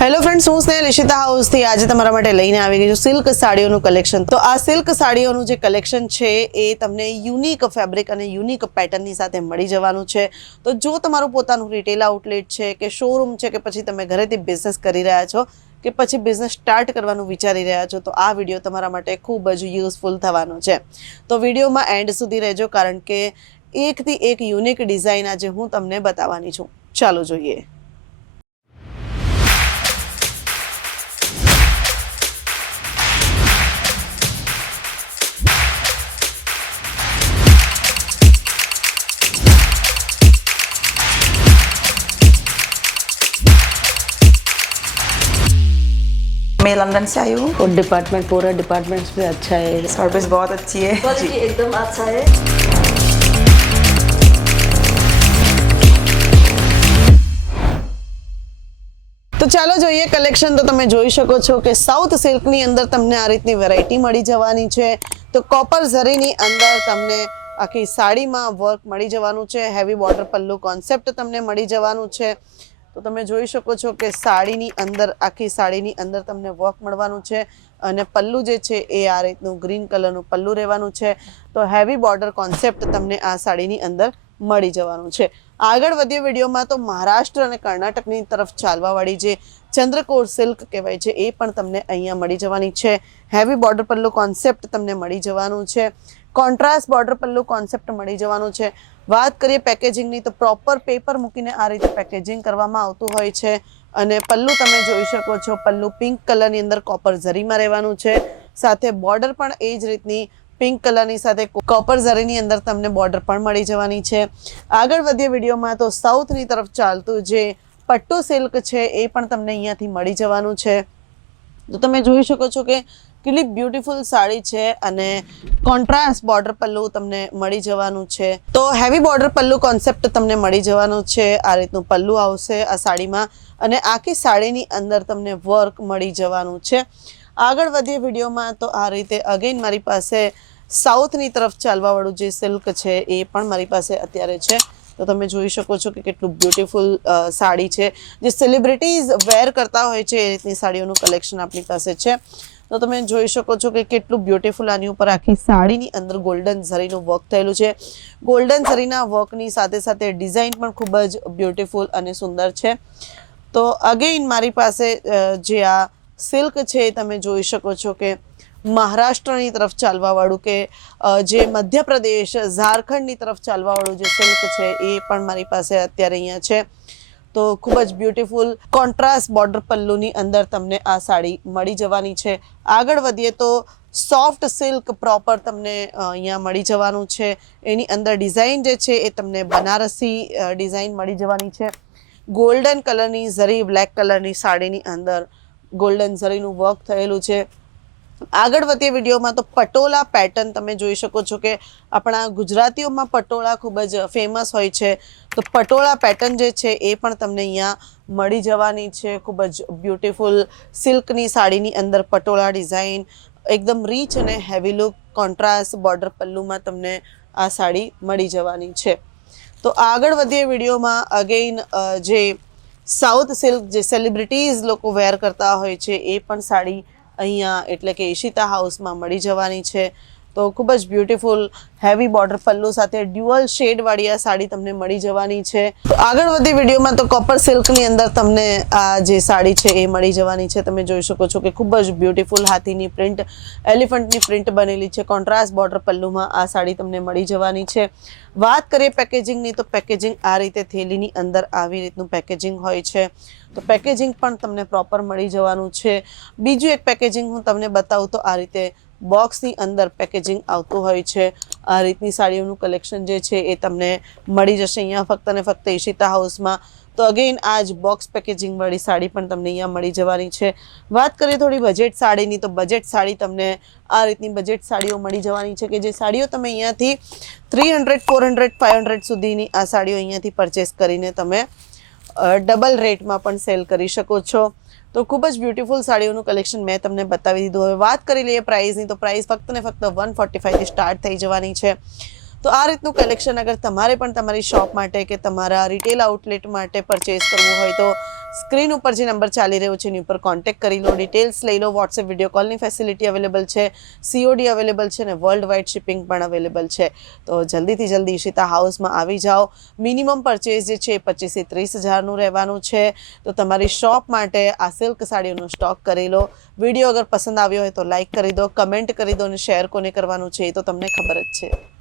Hello friends, હું સ્નેહલ ઈશિતા હાઉસથી આજે તમારા માટે લઈને આવી ગઈ છું સિલ્ક સાડીઓનું કલેક્શન. તો આ સિલ્ક સાડીઓનું જે કલેક્શન છે એ તમને યુનિક ફેબ્રિક અને યુનિક પેટર્નની સાથે મળી જવાનું છે. તો જો તમારું પોતાનું રિટેલ આઉટલેટ છે કે શોરૂમ છે કે પછી તમે ઘરેથી બિઝનેસ કરી રહ્યા છો કે પછી બિઝનેસ સ્ટાર્ટ કરવાનું વિચારી રહ્યા છો તો આ વિડીયો તમારા માટે ખૂબ જ યુઝફુલ થવાનો છે. તો વિડીયોમાં એન્ડ સુધી રહેજો કારણ કે એકથી એક યુનિક ડિઝાઇન આજે હું તમને બતાવવાની છું. ચાલો જોઈએ. मैं लंदन से आई हूँ और डिपार्टमेंट पूरा डिपार्टमेंट्स भी अच्छा है, सर्विस बहुत अच्छी है क्वालिटी एकदम अच्छा है. તો ચાલો જોઈએ કલેક્શન. તો તમે જોઈ શકો છો કે સાઉથ સિલ્કની અંદર તમને આ રીતની વેરાયટી મળી જવાની છે. તો કોપર ઝરીની અંદર તમને આખી સાડીમાં વર્ક મળી જવાનું છે. હેવી બોર્ડર પલ્લુ કોન્સેપ્ટ તમને મળી જવાનું છે. તો તમે જોઈ શકો છો કે સાડીની અંદર આખી સાડીની અંદર તમને વર્ક મળવાનું છે અને પલ્લુ જે છે એ આ રીતનું ગ્રીન કલરનું પલ્લુ રહેવાનું છે. તો હેવી બોર્ડર કોન્સેપ્ટ તમને આ સાડીની અંદર મળી જવાનું છે. આગળ વધીએ વિડીયોમાં તો મહારાષ્ટ્ર અને કર્ણાટકની તરફ ચાલવાવાળી જે ચંદ્રકોર સિલ્ક કહેવાય છે એ પણ તમને અહીંયા મળી જવાની છે. હેવી બોર્ડર પલ્લુ કોન્સેપ્ટ તમને મળી જવાનું છે. કોન્ટ્રાસ્ટ બોર્ડર પલ્લુ કોન્સેપ્ટ મળી જવાનું છે. વાત કરીએ પેકેજિંગની તો પ્રોપર પેપર મૂકીને આ રીતે પેકેજિંગ કરવામાં આવતું હોય છે અને પલ્લુ તમે જોઈ શકો છો. પલ્લુ પિંક કલરની અંદર કોપર ઝરીમાં રહેવાનું છે. સાથે બોર્ડર પણ એ જ રીતની પિંક કલરની સાથે કોપર ઝરીની અંદર તમને બોર્ડર પણ મળી જવાની છે. આગળ વધીએ વિડીયોમાં તો સાઉથની તરફ ચાલતું જે પટ્ટુ સિલ્ક છે એ પણ તમને અહીંયાથી મળી જવાનું છે. તો તમે જોઈ શકો છો કે કેટલી બ્યુટીફુલ સાડી છે અને કોન્ટ્રાસ્ટ બોર્ડર પલ્લુ તમને મળી જવાનું છે. તો હેવી બોર્ડર પલ્લુ કોન્સેપ્ટ તમને મળી જવાનું છે. આ રીતનું પલ્લુ આવશે આ સાડીમાં અને આખી સાડીની અંદર તમને વર્ક મળી જવાનું છે. આગળ વધીએ વિડીયોમાં તો આ રીતે અગેન મારી પાસે સાઉથની તરફ ચાલવાવાળું જે સિલ્ક છે એ પણ મારી પાસે અત્યારે છે. તો તમે જોઈ શકો છો કે કેટલું બ્યુટીફુલ સાડી છે જે સેલિબ્રિટીઝ વેર કરતા હોય છે એ રીતની સાડીઓનું કલેક્શન આપણી પાસે છે. તો તમે જોઈ શકો છો કે કેટલું બ્યુટીફુલ આની ઉપર આખી સાડીની અંદર ગોલ્ડન ઝરીનું વર્ક થયેલું છે. ગોલ્ડન ઝરીના વર્કની સાથે સાથે ડિઝાઇન પણ ખૂબ જ બ્યુટીફુલ અને સુંદર છે. તો અગેઇન મારી પાસે જે આ સિલ્ક છે તમે જોઈ શકો છો કે મહારાષ્ટ્રની તરફ ચાલવાવાળું કે જે મધ્યપ્રદેશ ઝારખંડની તરફ ચાલવાવાળું જે સિલ્ક છે એ પણ મારી પાસે અત્યારે અહીંયા છે. તો ખૂબ જ બ્યુટીફુલ કોન્ટ્રાસ્ટ બોર્ડર પલ્લુની અંદર તમને આ સાડી મળી જવાની છે. આગળ વધીએ તો સોફ્ટ સિલ્ક પ્રોપર તમને અહીંયા મળી જવાનું છે. એની અંદર ડિઝાઇન જે છે એ તમને બનારસી ડિઝાઇન મળી જવાની છે. ગોલ્ડન કલરની ઝરી બ્લેક કલરની સાડીની અંદર ગોલ્ડન ઝરીનું વર્ક થયેલું છે. આગળ વધીએ વિડીયોમાં તો પટોળા પેટર્ન તમે જોઈ શકો છો કે આપણા ગુજરાતીઓમાં પટોળા ખૂબ જ ફેમસ હોય છે. તો પટોળા પેટર્ન જે છે એ પણ તમને અહીંયા મળી જવાની છે. ખૂબ જ બ્યુટીફુલ સિલ્કની સાડીની અંદર પટોળા ડિઝાઇન એકદમ રીચ અને હેવી લુક કોન્ટ્રાસ્ટ બોર્ડર પલ્લુમાં તમને આ સાડી મળી જવાની છે. તો આગળ વધીએ વિડીયોમાં અગેઇન જે સાઉથ સિલ્ક જે સેલિબ્રિટીઝ લોકો વેર કરતા હોય છે એ પણ સાડી અહીંયા એટલે કે ઈશિતા હાઉસમાં મળી જવાની છે. તો ખૂબ જ બ્યુટીફુલ હેવી બોર્ડર પલ્લુ સાથે ડ્યુઅલ શેડવાળી આ સાડી તમને મળી જવાની છે. તો આગળ વધી વિડીયોમાં તો કોપર સિલ્કની અંદર તમને આ જે સાડી છે એ મળી જવાની છે. તમે જોઈ શકો છો કે ખૂબ જ બ્યુટીફુલ હાથીની પ્રિન્ટ એલિફન્ટની પ્રિન્ટ બનેલી છે. કોન્ટ્રાસ્ટ બોર્ડર પલ્લુમાં આ સાડી તમને મળી જવાની છે. વાત કરીએ પેકેજિંગની તો પેકેજિંગ આ રીતે થેલીની અંદર આવી રીતનું પેકેજિંગ હોય છે. તો પેકેજિંગ પણ તમને પ્રોપર મળી જવાનું છે. બીજું એક પેકેજિંગ હું તમને બતાવું તો આ રીતે બોક્સની અંદર પેકેજિંગ આવતું હોય છે. આ રીતની સાડીઓનું કલેક્શન જે છે એ તમને મળી જશે અહીંયા ફક્ત ને ફક્ત ઈશિતા હાઉસમાં. તો અગેન આ જ બોક્સ પેકેજિંગ વાળી સાડી પણ તમને અહીંયા મળી જવાની છે. વાત કરીએ થોડી બજેટ સાડીની તો બજેટ સાડી તમને આ રીતની બજેટ સાડીઓ મળી જવાની છે કે જે સાડીઓ તમે અહીંયાથી 300, 400, 500 સુધીની આ સાડીઓ અહીંયાથી પરચેસ કરીને તમે ડબલ રેટમાં પણ સેલ કરી શકો છો. તો ખૂબ જ બ્યુટીફુલ સાડીઓનું કલેક્શન મેં તમને બતાવી દીધું. હવે વાત કરી લઈએ પ્રાઇસની તો પ્રાઇસ ફક્ત ને ફક્ત 145 થી સ્ટાર્ટ થઈ જવાની છે. તો આ રીતનું કલેક્શન અગર તમારે પણ તમારી શોપ માટે કે તમારા રિટેલ આઉટલેટ માટે પરચેસ કરવું હોય તો સ્ક્રીન ઉપર જે નંબર ચાલી રહ્યો છે એની ઉપર કોન્ટેક્ટ કરી લો, ડિટેલ્સ લઈ લો. વોટ્સએપ વિડીયો કોલની ફેસિલિટી અવેલેબલ છે, COD અવેલેબલ છે અને વર્લ્ડ વાઇડ શિપિંગ પણ અવેલેબલ છે. તો જલ્દીથી જલ્દી ઈશિતા હાઉસમાં આવી જાઓ. મિનિમમ પરચેઝ જે છે એ 25 થી 30 હજારનું રહેવાનું છે. તો તમારી શોપ માટે આ સિલ્ક સાડીઓનો સ્ટોક કરી લો. વિડીયો અગર પસંદ આવ્યો હોય તો લાઇક કરી દો, કમેન્ટ કરી દો અને શેર કોને કરવાનું છે એ તો તમને ખબર જ છે.